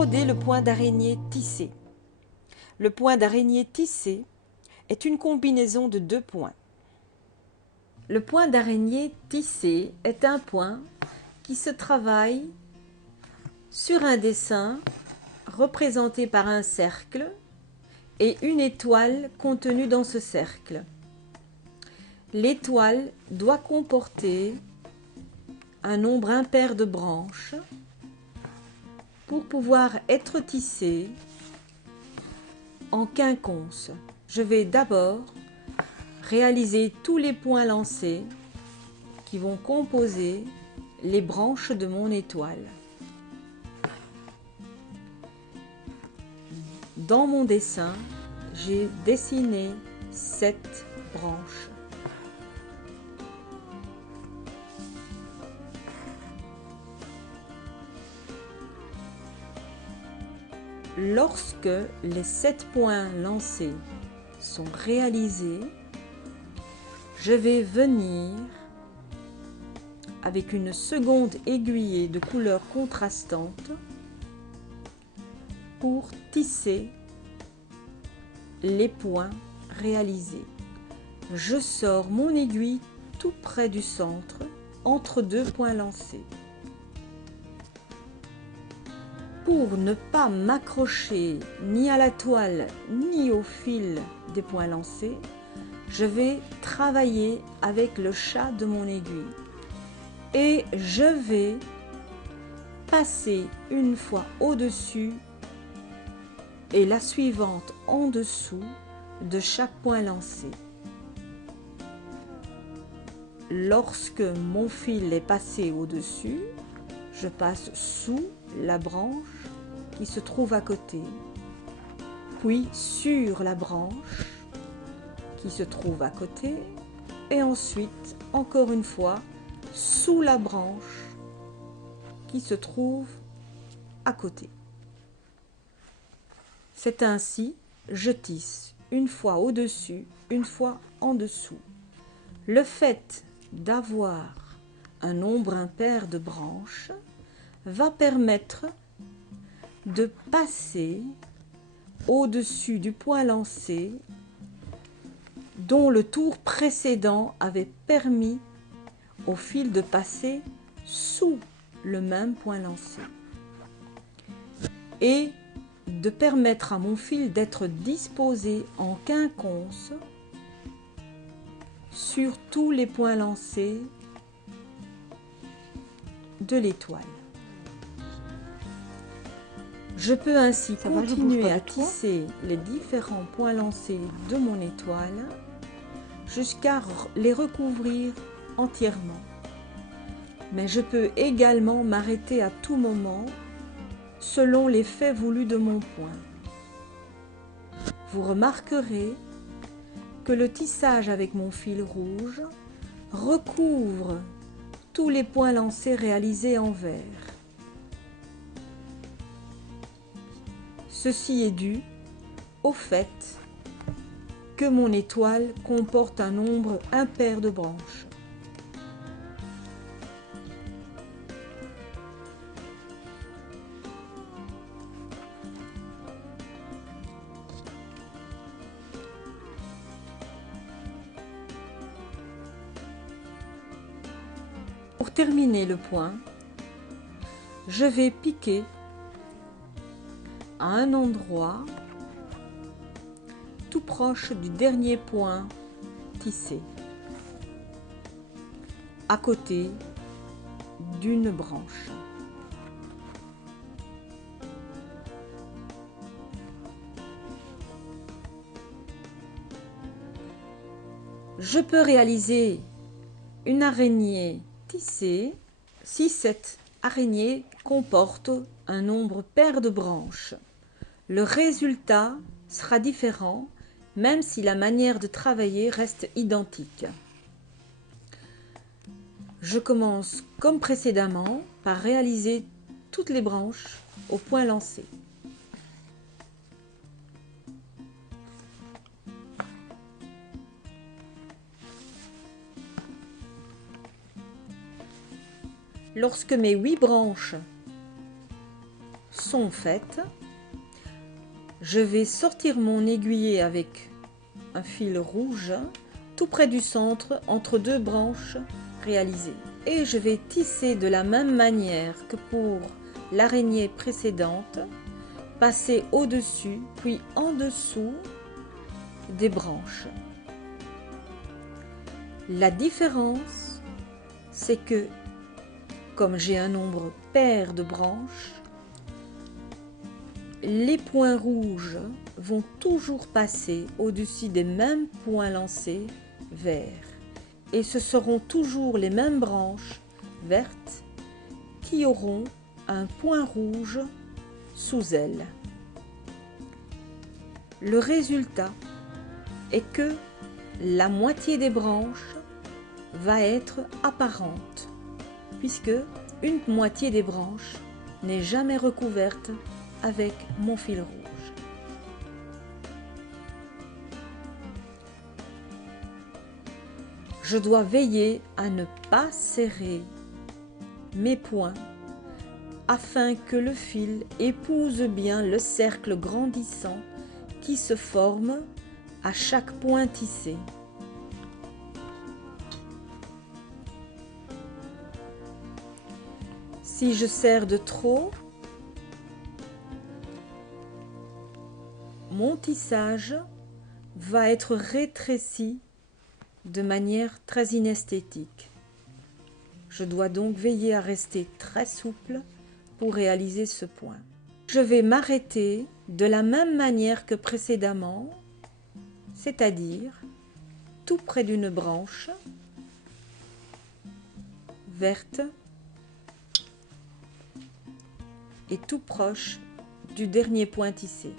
broder le point d'araignée tissé. Le point d'araignée tissé est une combinaison de 2 points. Le point d'araignée tissé est un point qui se travaille sur un dessin représenté par un cercle et une étoile contenue dans ce cercle. L'étoile doit comporter un nombre impair de branches pour pouvoir être tissée en quinconce. Je vais d'abord réaliser tous les points lancés qui vont composer les branches de mon étoile. Dans mon dessin, j'ai dessiné 7 branches. Lorsque les 7 points lancés sont réalisés, je vais venir avec une seconde aiguillée de couleur contrastante pour tisser les points réalisés. Je sors mon aiguille tout près du centre, entre 2 points lancés. Pour ne pas m'accrocher ni à la toile ni au fil des points lancés, je vais travailler avec le chat de mon aiguille et je vais passer une fois au-dessus et la suivante en dessous de chaque point lancé. Lorsque mon fil est passé au-dessus, je passe sous la branche qui se trouve à côté, puis sur la branche qui se trouve à côté, et ensuite, encore une fois, sous la branche qui se trouve à côté. C'est ainsi, je tisse une fois au-dessus, une fois en dessous. Le fait d'avoir un nombre impair de branches va permettre de passer au-dessus du point lancé dont le tour précédent avait permis au fil de passer sous le même point lancé et de permettre à mon fil d'être disposé en quinconce sur tous les points lancés de l'étoile. Je peux ainsi continuer à tisser les différents points lancés de mon étoile jusqu'à les recouvrir entièrement. Mais je peux également m'arrêter à tout moment selon l'effet voulu de mon point. Vous remarquerez que le tissage avec mon fil rouge recouvre tous les points lancés réalisés en vert. Ceci est dû au fait que mon étoile comporte un nombre impair de branches. Pour terminer le point, je vais piquer à un endroit tout proche du dernier point tissé, à côté d'une branche. Je peux réaliser une araignée tissée si cette araignée comporte un nombre pair de branches. Le résultat sera différent, même si la manière de travailler reste identique. Je commence comme précédemment par réaliser toutes les branches au point lancé. Lorsque mes 8 branches sont faites, je vais sortir mon aiguiller avec un fil rouge tout près du centre entre deux branches réalisées. Et je vais tisser de la même manière que pour l'araignée précédente, passer au-dessus puis en dessous des branches. La différence, c'est que comme j'ai un nombre pair de branches, les points rouges vont toujours passer au-dessus des mêmes points lancés verts. Et ce seront toujours les mêmes branches vertes qui auront un point rouge sous elles. Le résultat est que la moitié des branches va être apparente, puisque une moitié des branches n'est jamais recouverte avec mon fil rouge. Je dois veiller à ne pas serrer mes points afin que le fil épouse bien le cercle grandissant qui se forme à chaque point tissé. Si je serre de trop, mon tissage va être rétréci de manière très inesthétique. Je dois donc veiller à rester très souple pour réaliser ce point. Je vais m'arrêter de la même manière que précédemment, c'est-à-dire tout près d'une branche verte et tout proche du dernier point tissé.